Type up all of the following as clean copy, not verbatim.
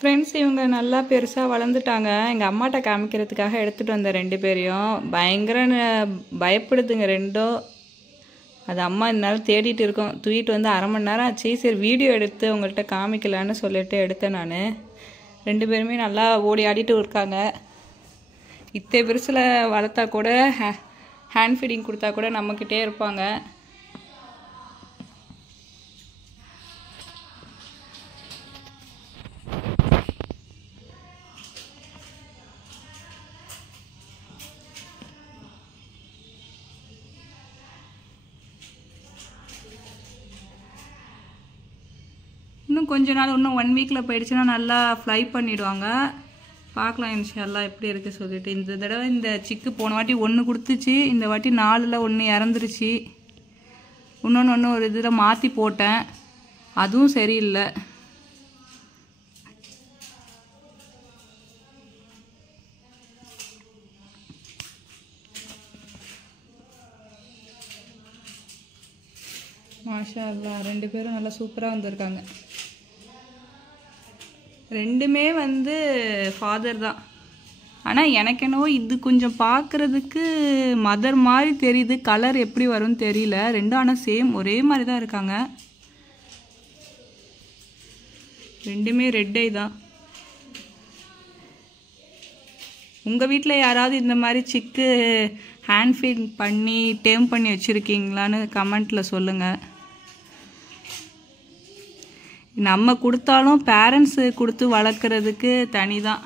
Friends இவங்க நல்லா பெருசாக வளர்ந்துட்டாங்க. எங்கள் அம்மாட்ட காமிக்கிறதுக்காக எடுத்துகிட்டு வந்த 2 பேரையும். பயங்கர பயப்படுதுங்க ரெண்டும். அது அம்மா இருந்தாலும் தேடிட்டு இருக்கோம். தூக்கிட்டு வந்து 1/2 மணி நேரம் ஆச்சு. சரி வீடியோ எடுத்து உங்கள்கிட்ட காமிக்கலான்னு சொல்லிட்டு எடுத்தேன் நான். 2 பேருமே நல்லா ஓடி ஆடிட்டு இருக்காங்க. இத்தனை பெருசில் வளர்த்தா கூட ஹேண்ட் ஃபீடிங் கொடுத்தா கூட நம்மக்கிட்டே இருப்பாங்க. இன்னும் கொஞ்ச நாள், இன்னும் 1 வீக்கில் போயிடுச்சுன்னா நல்லா ஃப்ளை பண்ணிவிடுவாங்க. பார்க்கலாம் இன்ஷால்லா எப்படி இருக்குது சொல்லிட்டு. இந்த தடவை இந்த சிக்கு போன வாட்டி 1 கொடுத்துச்சு, இந்த வாட்டி 4ல் 1 இறந்துருச்சு. இன்னொன்று ஒரு இதில் மாற்றி போட்டேன், அதுவும் சரியில்லை. மாஷா அல்லா 2 பேரும் நல்லா சூப்பராக வந்திருக்காங்க. 2மே வந்து ஃபாதர் தான். ஆனால் எனக்கு என்னவோ இது கொஞ்சம் பார்க்குறதுக்கு மதர் மாதிரி தெரியுது. கலர் எப்படி வரும்னு தெரியல. 2 ஆனால் சேம் ஒரே மாதிரி தான் இருக்காங்க. 2மே ரெட் ஐ தான். உங்கள் வீட்டில் யாராவது இந்த மாதிரி சிக்கு ஹேண்ட் ஃபீட் பண்ணி டேம் பண்ணி வச்சுருக்கீங்களான்னு கமெண்ட்டில் சொல்லுங்கள். நம்ம கொடுத்தாலும் பேரண்ட்ஸு கொடுத்து வளர்க்குறதுக்கு தனி தான்.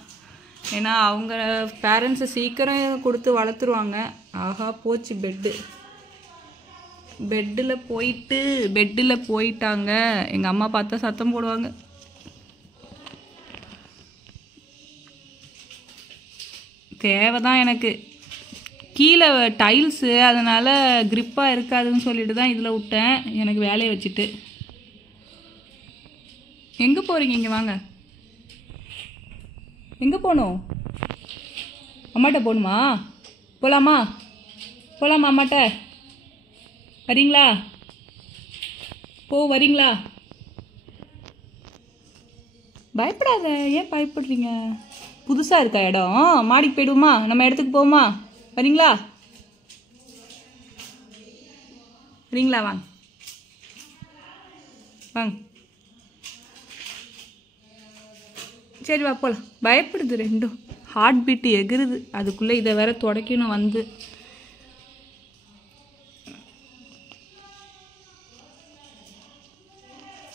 ஏன்னா அவங்க பேரண்ட்ஸு சீக்கிரம் கொடுத்து வளர்த்துருவாங்க. ஆஹா போச்சு பெட்டில் போயிட்டாங்க. எங்கள் அம்மா பார்த்தா சத்தம் போடுவாங்க. தேவைதான் எனக்கு. கீழே டைல்ஸு, அதனால் க்ரிப்பாக இருக்காதுன்னு சொல்லிட்டு தான் இதில் விட்டேன், எனக்கு வேலையை வச்சுட்டு. எங்கே போகிறீங்க? இங்கே வாங்க. எங்கே போகணும்? அம்மாட்ட போகணுமா? போகலாமா அம்மாட்ட? வரீங்களா? வரீங்களா? பயப்படாத. ஏன் பயப்படுறீங்க? புதுசாக இருக்கா இடம்? மாடிக்கு போயிடுவோமா? நம்ம இடத்துக்கு போவோமா? வரீங்களா? வாங்க சரி வா போகலாம். பயப்படுது 2ம். ஹார்ட் பீட்டு எகுறுது. அதுக்குள்ளே இதை வேற துடைக்கணும் வந்து.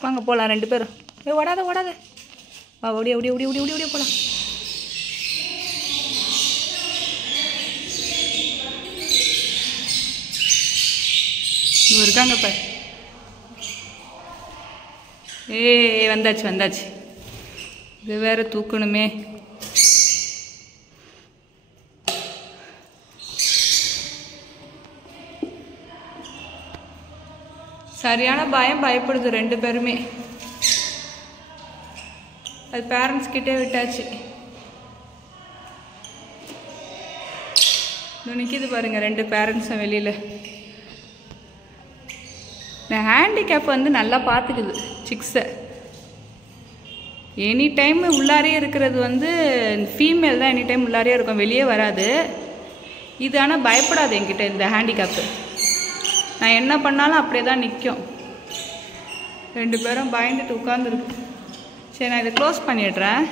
வாங்க போகலாம் 2 பேரும். ஓடாத வா, ஓடிய போகலாம். இருக்காங்க இப்போ. வந்தாச்சு. இது வேற தூக்கணுமே. சரியான பயப்படுது 2 பேருமே. அது பேரண்ட்ஸ் கிட்டே விட்டாச்சு. நிற்கிது பாருங்க 2 பேரண்ட்ஸும் வெளியில். இந்த ஹேண்டிகேப் வந்து நல்லா பார்த்துக்குது சிக்ஸை. எனி டைம் உள்ளாரே இருக்கிறது வந்து ஃபீமேல் தான். எனி டைம் உள்ளாரே இருக்கும், வெளியே வராது. இது ஆனால் பயப்படாது என்கிட்ட இந்த ஹேண்டிகேப்பு. நான் என்ன பண்ணாலும் அப்படியே தான் நிற்கும். 2 பேரும் பயந்துட்டு உட்காந்துருக்கு. சரி நான் இதை க்ளோஸ் பண்ணிடுறேன்.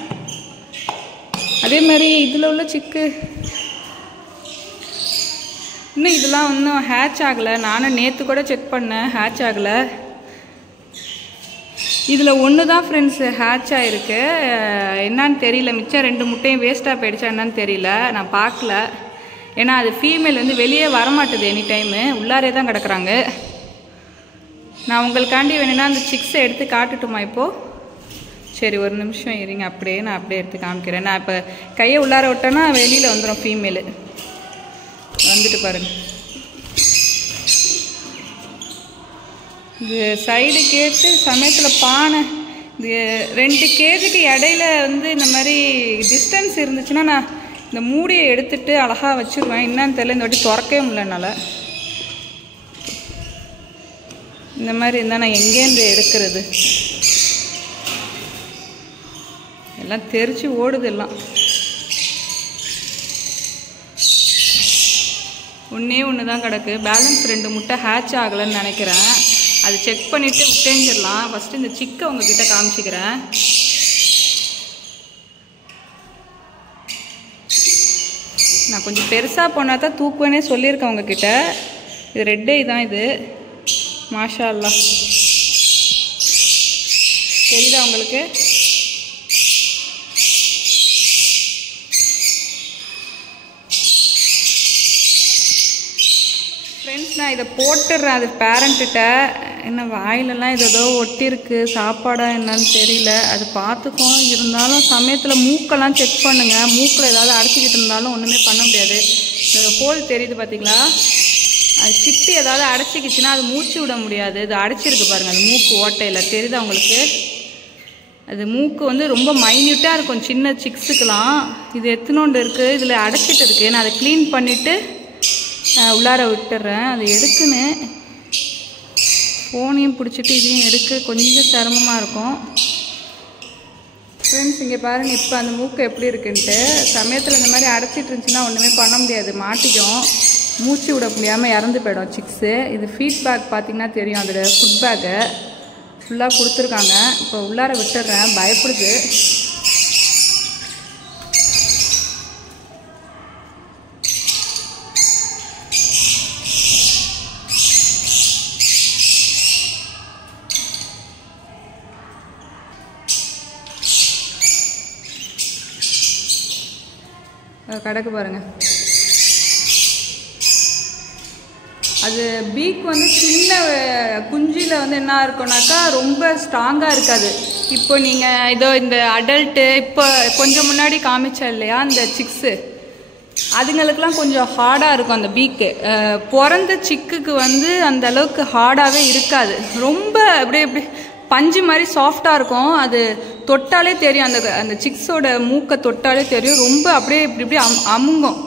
அதே மாதிரி இதில் உள்ள சிக்கு இதெல்லாம் இன்னும் ஹேட்ச் ஆகலை. நானும் நேற்று கூட செக் பண்ணேன், ஹேட்ச் ஆகலை. இதில் 1 தான் ஃப்ரெண்ட்ஸ் ஹேட்ச் ஆகிருக்கு. என்னான்னு தெரியல. மிச்சம் 2 முட்டையும் வேஸ்ட்டாக போயிடுச்சா என்னன்னு தெரியல, நான் பார்க்கல. ஏன்னா அது ஃபீமேல் வந்து வெளியே வரமாட்டுது. எனி டைமு உள்ளாரே தான் கிடக்குறாங்க. நான் உங்களுக்காண்டி வேணுன்னா அந்த சிக்ஸை எடுத்து காட்டுட்டுமா இப்போது? சரி ஒரு நிமிஷம் இருங்க. நான் அப்படியே எடுத்து காமிக்கிறேன். நான் இப்போ கையை உள்ளார விட்டேன்னா வெளியில் வந்துடும் ஃபீமேலு. வந்துட்டு பாருங்க. இது சைடு கேட்டு சமயத்தில் பானை. இது 2 கேஜுக்கு இடையில வந்து இந்த மாதிரி டிஸ்டன்ஸ் இருந்துச்சுன்னா நான் இந்த மூடியை எடுத்துட்டு அழகாக வச்சுருவேன். என்னன்னு தெரியல, இந்த வாட்டி திறக்கவே முடியல என்னால். இந்த மாதிரி இருந்தால் நான் எங்கேருந்து எடுக்கிறது? எல்லாம் தெரிச்சு ஓடுது. எல்லாம் ஒன்றே ஒன்று தான் கிடக்கு. பேலன்ஸ் 2 முட்டை ஹேட்ச் ஆகலைன்னு நினைக்கிறேன். அது செக் பண்ணிவிட்டு விட்டேஞ்சிடலாம். ஃபஸ்ட்டு இந்த சிக்கை உங்ககிட்ட காமிச்சிக்கிறேன். நான் கொஞ்சம் பெருசாக போனால் தான் தூக்குவேனே சொல்லியிருக்கேன் உங்ககிட்ட. இது ரெட் ஐ தான். இது மாஷா அல்லாஹ். தெரியுதா உங்களுக்கு? ஃப்ரெண்ட்ஸ், நான் இதை போட்டுடுறேன் அது பேரண்ட்டிட்ட. என்ன வாயிலெல்லாம் ஏதோ ஒட்டிருக்கு, சாப்பாடா என்னன்னு தெரியல. அது பார்த்துக்கும். இருந்தாலும் சமயத்தில் மூக்கெல்லாம் செக் பண்ணுங்கள். மூக்கில் ஏதாவது அடைச்சிக்கிட்டு இருந்தாலும் ஒன்றுமே பண்ண முடியாது. இந்த ஹோல் தெரியுது பார்த்தீங்களா? அது சிட்டு ஏதாவது அடைச்சிக்கிச்சுன்னா அது மூச்சு விட முடியாது. இது அடைச்சிருக்கு பாருங்கள், அது மூக்கு ஓட்டையில் தெரியுதா உங்களுக்கு? அது மூக்கு வந்து ரொம்ப மைன்யூட்டாக இருக்கும் சின்ன சிக்ஸுக்கெலாம். இது எத்தனோண்டு இருக்குது, இதில் அடைச்சிட்டு இருக்குது. நான் அதை க்ளீன் பண்ணிவிட்டு உள்ளார விட்டுறேன். அது எடுக்குன்னு ஃபோனையும் பிடிச்சிட்டு இதையும் எடுக்க கொஞ்சம் சிரமமாக இருக்கும். ஃப்ரெண்ட்ஸ், இங்கே பாருங்கள் இப்போ அந்த மூக்கு எப்படி இருக்குன்ட்டு. சமயத்தில் இந்த மாதிரி அடைச்சிட்டு இருந்துச்சுன்னா ஒன்றுமே பண்ண முடியாது, மாட்டிக்கும். மூச்சு விட முடியாமல் இறந்து போயிடும் சிக்ஸு. இது ஃபீட் பேக் பார்த்திங்கன்னா தெரியும், அதில் ஃபுட் பேக்கு ஃபுல்லாக கொடுத்துருக்காங்க. இப்போ உள்ளார விட்டுடுறேன், பயப்படுது. கிடக்கு பாருங்க. அது பீக் வந்து சின்ன குஞ்சியில் வந்து என்ன இருக்கும்னாக்கா ரொம்ப ஸ்ட்ராங்காக இருக்காது. இப்போ நீங்கள் இதோ இந்த அடல்ட்டு இப்போ கொஞ்சம் முன்னாடி காமிச்சா இல்லையா அந்த சிக்ஸு, அதுங்களுக்கெல்லாம் கொஞ்சம் ஹார்டாக இருக்கும் அந்த பீக்கு. பிறந்த சிக்குக்கு வந்து அந்த அளவுக்கு ஹார்டாகவே இருக்காது. ரொம்ப அப்படியே பஞ்சு மாதிரி சாஃப்டாக இருக்கும். அது தொட்டாலே தெரியும், அந்த சிக்ஸோட மூக்கை தொட்டாலே தெரியும். ரொம்ப அப்படியே இப்படி அமுங்கும்.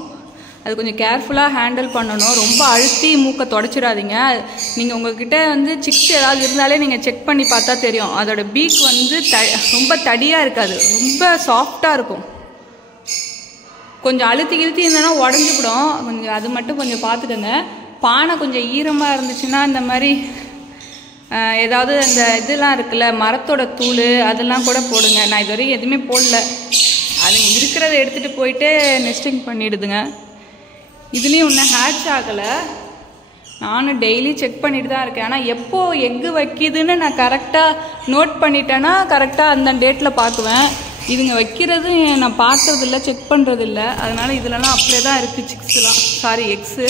அது கொஞ்சம் கேர்ஃபுல்லாக ஹேண்டில் பண்ணணும். ரொம்ப அழுத்தி மூக்கை தொடச்சிடாதீங்க. நீங்கள் உங்கள்கிட்ட வந்து சிக்ஸ் ஏதாவது இருந்தாலே நீங்கள் செக் பண்ணி பார்த்தா தெரியும். அதோட பீக் வந்து ரொம்ப தடியாக இருக்காது, ரொம்ப சாஃப்டாக இருக்கும். கொஞ்சம் அழுத்தி கிழுத்தி இருந்தேன்னா உடஞ்சிவிடும். கொஞ்சம் அது மட்டும் கொஞ்சம் பார்த்துக்கோங்க. பானை கொஞ்சம் ஈரமாக இருந்துச்சுன்னா இந்த மாதிரி ஏதாவது அந்த இதெல்லாம் இருக்குல்ல, மரத்தோட தூள் அதெல்லாம் கூட போடுங்க. நான் இது வரைக்கும் எதுவுமே போடல. அது இருக்கிறத எடுத்துகிட்டு போயிட்டு நெஸ்டிங் பண்ணிடுதுங்க. இதுலேயும் இன்னும் ஹேட்ச் ஆகலை. நானும் டெய்லி செக் பண்ணிட்டு தான் இருக்கேன். ஆனால் எப்போ எக்கு வைக்கிதுன்னு நான் கரெக்டாக நோட் பண்ணிட்டேன்னா கரெக்டாக அந்த டேட்டில் பார்க்குவேன். இதுங்க வைக்கிறது நான் பார்க்கறதில்ல, செக் பண்ணுறதில்ல. அதனால் இதிலலாம் அப்படியே தான் இருக்குது சிக்ஸ்லாம், சாரி எக்ஸு.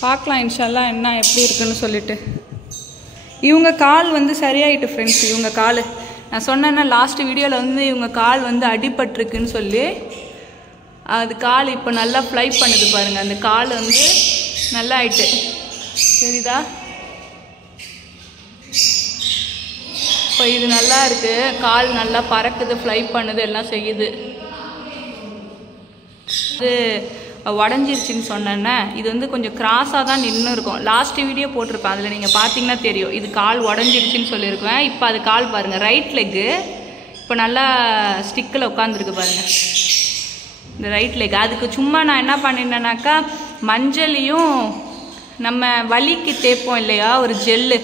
பார்க்கலாம் இன்ஷால்லாம் என்ன எப்படி இருக்குன்னு சொல்லிட்டு. இவங்க கால் வந்து சரியாயிட்டு ஃப்ரெண்ட்ஸ். இவங்க கால் நான் சொன்னேன்னா லாஸ்ட் வீடியோவில் வந்து இவங்க கால் வந்து அடிபட்டிருக்குன்னு சொல்லி, அது கால் இப்போ நல்லா ஃப்ளை பண்ணுது பாருங்கள். அந்த கால் வந்து நல்லா ஆயிட்டு தெரியுதா? இப்போ இது நல்லா இருக்குது, கால் நல்லா பறக்குது, ஃப்ளை பண்ணுது, எல்லாம் செய்யுது. இது உடஞ்சிருச்சின்னு சொன்னேன்னே, இது வந்து கொஞ்சம் கிராஸாக தான் நின்று இருக்கும். லாஸ்ட் வீடியோ போட்டிருப்பேன், அதில் நீங்கள் பார்த்தீங்கன்னா தெரியும். இது கால் உடஞ்சிருச்சின்னு சொல்லியிருக்கேன். இப்போ அது கால் பாருங்கள், ரைட் லெக்கு இப்போ நல்லா ஸ்டிக்கில் உட்காந்துருக்கு பாருங்கள், இந்த ரைட் லெக். அதுக்கு சும்மா நான் என்ன பண்ணிட்டேன்னாக்கா, மஞ்சளையும் நம்ம வலிக்கு தேய்ப்போம் இல்லையா ஒரு ஜெல்லு,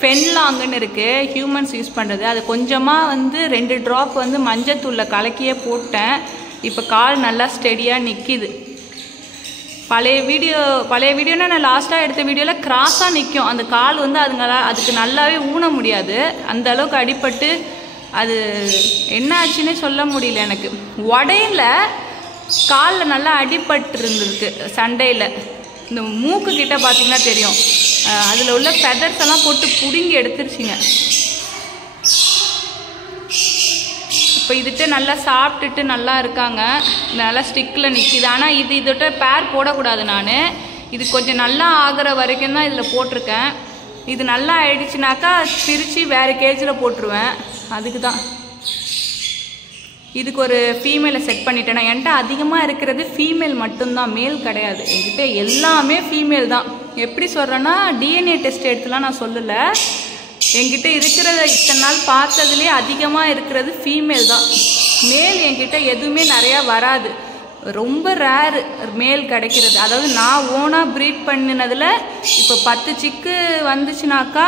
ஃபென்லாங்குன்னு இருக்குது ஹியூமன்ஸ் யூஸ் பண்ணுறது, அது கொஞ்சமாக வந்து 2 ட்ராப் வந்து மஞ்சத்தூளில் கலக்கியே போட்டேன். இப்போ கால் நல்லா ஸ்டெடியாக நிற்கிது. பழைய வீடியோனா நான் லாஸ்ட்டாக எடுத்த வீடியோவில் கிராஸாக நிற்கும் அந்த கால் வந்து. அதுக்கு நல்லாவே ஊன முடியாது, அந்த அளவுக்கு அடிபட்டு. அது என்ன ஆச்சுன்னே சொல்ல முடியல எனக்கு. உடையில காலில் நல்லா அடிபட்டு இருந்திருக்கு சண்டையில். இந்த மூக்கு கிட்ட பார்த்தீங்கன்னா தெரியும், அதில் உள்ள ஃபெதர்ஸ் எல்லாம் போட்டு பிடுங்கி எடுத்துருச்சிங்க. இப்போ இதுகிட்ட நல்லா சாப்பிட்டுட்டு நல்லா இருக்காங்க, நல்லா ஸ்டிக்கில் நிற்கிது. ஆனால் இதோட பேர் போடக்கூடாது. நான் இது கொஞ்சம் நல்லா ஆகிற வரைக்கும் தான் இதில் போட்டிருக்கேன். இது நல்லா ஆயிடுச்சுனாக்கா பிரித்து வேறு கேஜில் போட்டுருவேன். அதுக்கு தான் இதுக்கு ஒரு ஃபீமேலை செட் பண்ணிட்டேன். நான் என்கிட்ட அதிகமாக இருக்கிறது ஃபீமேல் மட்டும்தான், மேல் கிடையாது. என்கிட்ட எல்லாமே ஃபீமேல் தான். எப்படி சொல்கிறேன்னா, டிஎன்ஏ டெஸ்ட் எடுத்துலாம் நான் சொல்லலை. என்கிட்ட இருக்கிறத இத்தனை நாள் பார்த்ததுலேயே அதிகமாக இருக்கிறது ஃபீமேல் தான். மேல் என்கிட்ட எதுவுமே நிறையா வராது. ரொம்ப ரேரு மேல் கிடைக்கிறது. அதாவது நான் ஓனாக ப்ரீட் பண்ணினதில் இப்போ 10 சிக்கு வந்துச்சுனாக்கா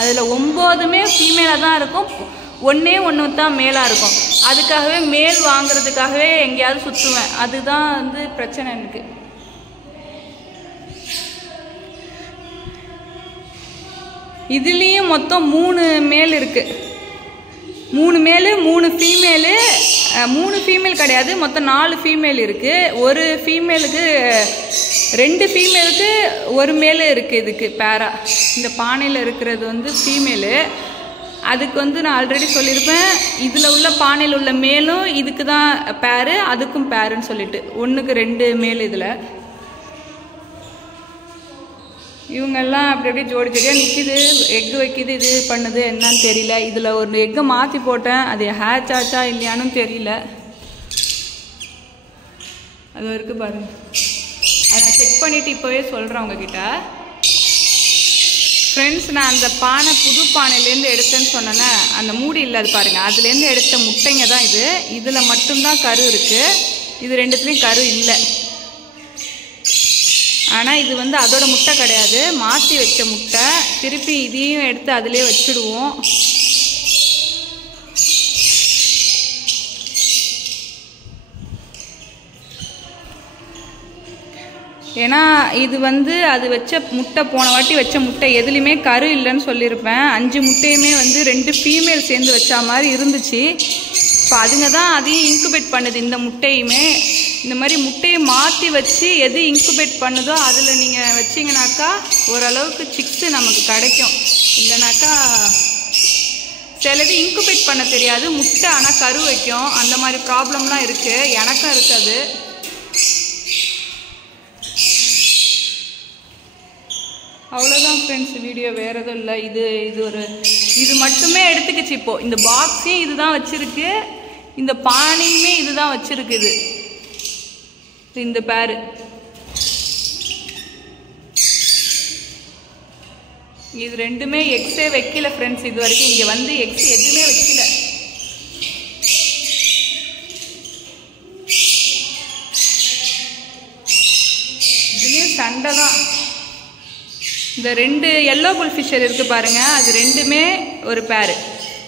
அதில் 9மே ஃபீமேலாக தான் இருக்கும். ஒன்றே ஒன்று தான் மேலாக இருக்கும். அதுக்காகவே மேல் வாங்குறதுக்காகவே எங்கேயாவது சுற்றுவேன். அதுதான் வந்து பிரச்சனை எனக்கு. இதுலேயும் மொத்தம் 3 மேல் இருக்குது. 3 மேலு 3 ஃபீமேலு. 3 ஃபீமேல் கிடையாது, மொத்தம் 4 ஃபீமேல் இருக்குது. ஒரு ஃபீமேலுக்கு 2 ஃபீமேலுக்கு ஒரு மேலு இருக்குது. இதுக்கு பேரா இந்த பானையில் இருக்கிறது வந்து ஃபீமேலு. அதுக்கு வந்து நான் ஆல்ரெடி சொல்லியிருப்பேன், இதில் உள்ள பானையில் உள்ள மேலும் இதுக்கு தான் பேரு, அதுக்கும் பேருன்னு சொல்லிட்டு 1க்கு 2 மேல். இதில் இவங்கெல்லாம் அப்படி அப்படியே ஜோடி ஜோடியாக நிற்கிது, எக்கு வைக்கிது, இது பண்ணுது என்னன்னு தெரியல. இதில் ஒரு எக்கை மாற்றி போட்டேன், அது ஹேட்ச் ஆச்சா இல்லையானு தெரியல. அது வரைக்கும் பாருங்க, அதை நான் செக் பண்ணிவிட்டு இப்போவே சொல்கிறேன் உங்ககிட்ட. ஃப்ரெண்ட்ஸ், நான் அந்த பானை புது பானையிலேருந்து எடுத்தேன்னு சொன்னேன்னா அந்த மூடி இல்லாது பாருங்கள், அதுலேருந்து எடுத்த முட்டைங்க தான் இது. இதில் மட்டும்தான் கரு இருக்குது, இது 2த்துலேயும் கரு இல்லை. ஆனால் இது வந்து அதோட முட்டை கிடையாது, மாற்றி வச்ச முட்டை. திருப்பி இதையும் எடுத்து அதிலே வச்சுடுவோம். ஏன்னா இது வந்து அது வச்ச முட்டை, போன வாட்டி வச்ச முட்டை எதுலேயுமே கரு இல்லைன்னு சொல்லியிருப்பேன். 5 முட்டையுமே வந்து 2 ஃபீமேல் சேர்ந்து வச்சா மாதிரி இருந்துச்சு. இப்போ அதுங்க தான் அதையும் இன்குபேட் பண்ணுது. இந்த முட்டையுமே இந்த மாதிரி முட்டையை மாற்றி வச்சு எது இன்குபேட் பண்ணுதோ அதில் நீங்கள் வச்சிங்கனாக்கா ஓரளவுக்கு சிக்ஸு நமக்கு கிடைக்கும். இல்லைனாக்கா சிலது இன்குபேட் பண்ண தெரியாது, முட்டை ஆனால் கரு வைக்கும். அந்த மாதிரி ப்ராப்ளம்லாம் இருக்குது, எனக்கும் இருக்காது. அவ்வளோதான் ஃப்ரெண்ட்ஸ், வீடியோ வேறு எதுவும் இல்லை. இது மட்டுமே எடுத்துக்கிச்சு. இப்போது இந்த பாக்ஸையும் இது தான் வச்சுருக்கு, இந்த பானையுமே இது தான் வச்சுருக்குது. இந்த பேரு இது 2மே எக்ஸே வைக்கல ஃப்ரெண்ட்ஸ். இது வரைக்கும் இங்கே வந்து எக்ஸ் எதுவுமே வைக்கல. இதுலேயும் சண்டை தான். இந்த 2 எல்லோ புல் ஃபிஷர் இருக்குது பாருங்கள், அது 2மே ஒரு பேரு.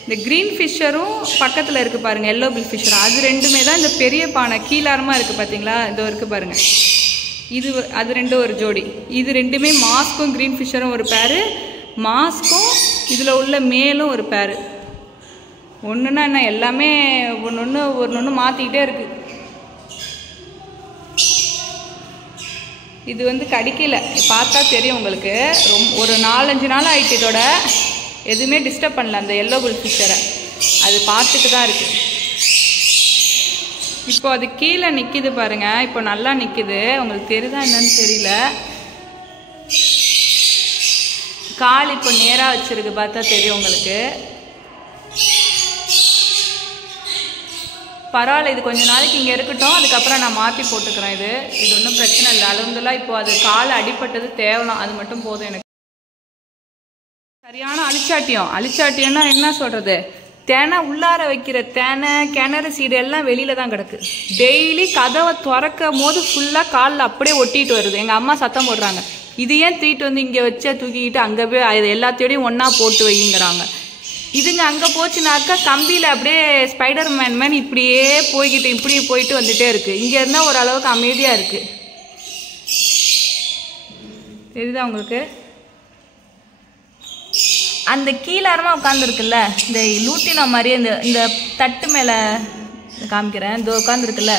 இந்த க்ரீன் ஃபிஷரும் பக்கத்தில் இருக்குது பாருங்கள், எல்லோ புல் ஃபிஷர், அது 2மே தான் இந்த பெரிய பானை கீழாரமாக இருக்குது பார்த்தீங்களா, இதோ இருக்குது பாருங்கள். இது அது 2 ஒரு ஜோடி. இது 2மே மாஸ்க்கும் க்ரீன் ஃபிஷரும் ஒரு பேரு, மாஸ்க்கும் இதில் உள்ள மேலும் ஒரு பேரு. ஒன்றுன்னா என்ன, எல்லாமே ஒன்று மாற்றிக்கிட்டே இருக்குது. இது வந்து கடிக்கல, பார்த்தா தெரியும் உங்களுக்கு. ஒரு 4-5 நாள் ஆகிட்டு இதோட எதுவுமே டிஸ்டர்ப் பண்ணல அந்த எல்லோ புல் ஃபிஷரை. அது பார்த்துட்டு தான் இருக்குது. இப்போ அது கீழே நிற்கிது பாருங்கள், இப்போ நல்லா நிற்கிது. உங்களுக்கு தெரியுதா என்னன்னு தெரியல. கால் இப்போ நேராக வச்சுருக்கு, பார்த்தா தெரியும் உங்களுக்கு. பரவாயில்ல, இது கொஞ்ச நாளைக்கு இங்கே இருக்கட்டும், அதுக்கப்புறம் நான் மாற்றி போட்டுக்கிறேன். இது ஒன்றும் பிரச்சனை இல்லை. அலமதுல்லா இப்போ அது கால் அடிப்பட்டது தேவலாம், அது மட்டும் போதும் எனக்கு. சரியான அழிச்சாட்டியம்னா என்ன சொல்கிறது, தேனை உள்ளார வைக்கிற தேனை, கிணறு சீடு எல்லாம் வெளியில் தான் கிடக்கு. டெய்லி கதவை திறக்கும் போது ஃபுல்லாக காலில் அப்படியே ஒட்டிட்டு வருது. எங்கள் அம்மா சத்தம் போடுறாங்க, இது ஏன் தூக்கிட்டு வந்து இங்கே வச்சா தூக்கிக்கிட்டு அங்கே போய் அது எல்லாத்தையோடையும் ஒன்றா போட்டு வைங்கிறாங்க. இதுங்க அங்கே போச்சுனாக்கா கம்பியில் அப்படியே ஸ்பைடர் மேன் இப்படியே போயிட்டு வந்துகிட்டே இருக்குது. இங்கே இருந்தால் ஓரளவுக்கு அமைதியாக இருக்குது. தெரியுதா உங்களுக்கு? அந்த கீழாரமாக உட்காந்துருக்குல்ல, இந்த லூட்டினா மாதிரியே இந்த தட்டு மேலே காமிக்கிறேன், இந்த உட்காந்துருக்குல்ல,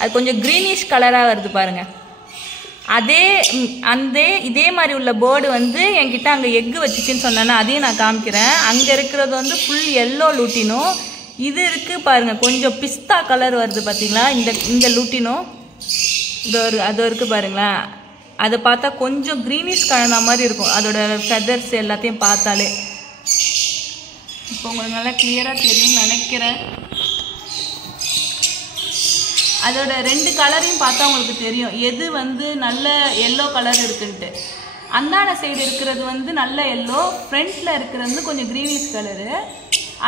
அது கொஞ்சம் க்ரீனிஷ் கலராக வருது பாருங்கள். இதே மாதிரி உள்ள பேர்டு வந்து என்கிட்ட அங்கே எக்கு வச்சுச்சின்னு சொன்னேன்னா அதையும் நான் காமிக்கிறேன். அங்கே இருக்கிறது வந்து ஃபுல் எல்லோ லூட்டினோ. இது இருக்குது பாருங்கள், கொஞ்சம் பிஸ்தா கலர் வருது பார்த்தீங்களா, இந்த லூட்டினோ அது இருக்குது பாருங்களேன். அதை பார்த்தா கொஞ்சம் க்ரீனிஷ் கலந்த மாதிரி இருக்கும், அதோட ஃபெதர்ஸ் எல்லாத்தையும் பார்த்தாலே. இப்போ உங்களுக்கு நல்லா கிளியராக தெரியும்னு நினைக்கிறேன். அதோட 2 கலரையும் பார்த்தா உங்களுக்கு தெரியும் எது வந்து நல்ல எல்லோ கலர் இருக்குன்ட்டு. அந்தான சைடு இருக்கிறது வந்து நல்ல எல்லோ, ஃப்ரண்ட்டில் இருக்கிறது வந்து கொஞ்சம் க்ரீனிஷ் கலரு.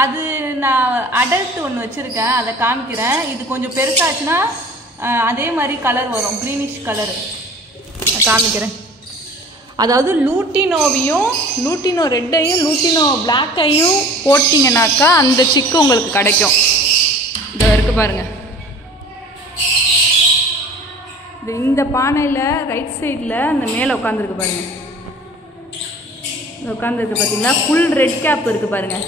அது நான் அடல்ட் ஒன்று வச்சுருக்கேன், அதை காமிக்கிறேன். இது கொஞ்சம் பெருசாச்சுன்னா அதே மாதிரி கலர் வரும், க்ரீனிஷ் கலரு. நான் காமிக்கிறேன். அதாவது லூட்டினோவையும் லூட்டினோ ரெட்டையும் லூட்டினோ பிளாக்கையும் போட்டிங்கனாக்கா அந்த சிக்கு உங்களுக்கு கிடைக்கும். இதை இருக்குது பாருங்கள். இந்த பானையில் ரைட் சைடில் அந்த மேலே உட்காந்துருக்கு பாருங்கள். உட்காந்துருக்கு பார்த்தீங்களா, ஃபுல் ரெட் கேப் இருக்குது பாருங்கள்,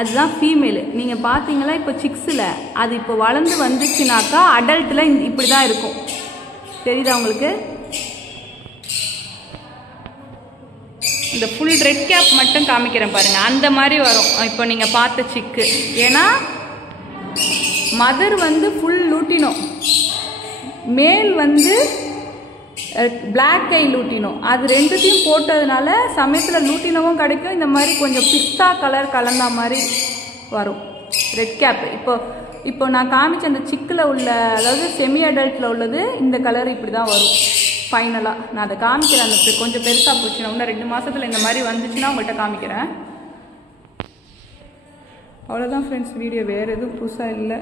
அதுதான் ஃபீமேலு. நீங்கள் பார்த்தீங்களா இப்போ சிக்ஸில் அது இப்போ வளர்ந்து வந்துச்சுனாக்கா அடல்ட்டில் இப்படி தான் இருக்கும். தெரியுதா உங்களுக்கு? இந்த ஃபுல் ரெட் கேப் மட்டும் காமிக்கிறேன் பாருங்கள், அந்த மாதிரி வரும் இப்போ நீங்கள் பார்த்த சிக்கு. ஏன்னா மதர் வந்து ஃபுல் லூட்டினோ, மேல் வந்து பிளாக் ஐ லூட்டினோ. அது ரெண்டுத்தையும் போட்டதுனால சமயத்தில் லூட்டினோவும் கிடைக்கும், இந்த மாதிரி கொஞ்சம் பிஸ்தா கலர் கலந்தா மாதிரி வரும் ரெட் கேப். இப்போ நான் காமிச்ச அந்த சிக்கில் உள்ள, அதாவது செமி அடல்ட்டில் உள்ளது இந்த கலர் இப்படி தான் வரும் ஃபைனலாக. நான் அதை காமிக்கிறேன். அந்த கொஞ்சம் பெருசாக போச்சுன்னா இன்னும் 2 மாதத்தில் இந்த மாதிரி வந்துச்சுன்னா உங்கள்கிட்ட காமிக்கிறேன். அவ்வளோதான் ஃப்ரெண்ட்ஸ் வீடியோ, வேறு எதுவும் புதுசாக இல்லை.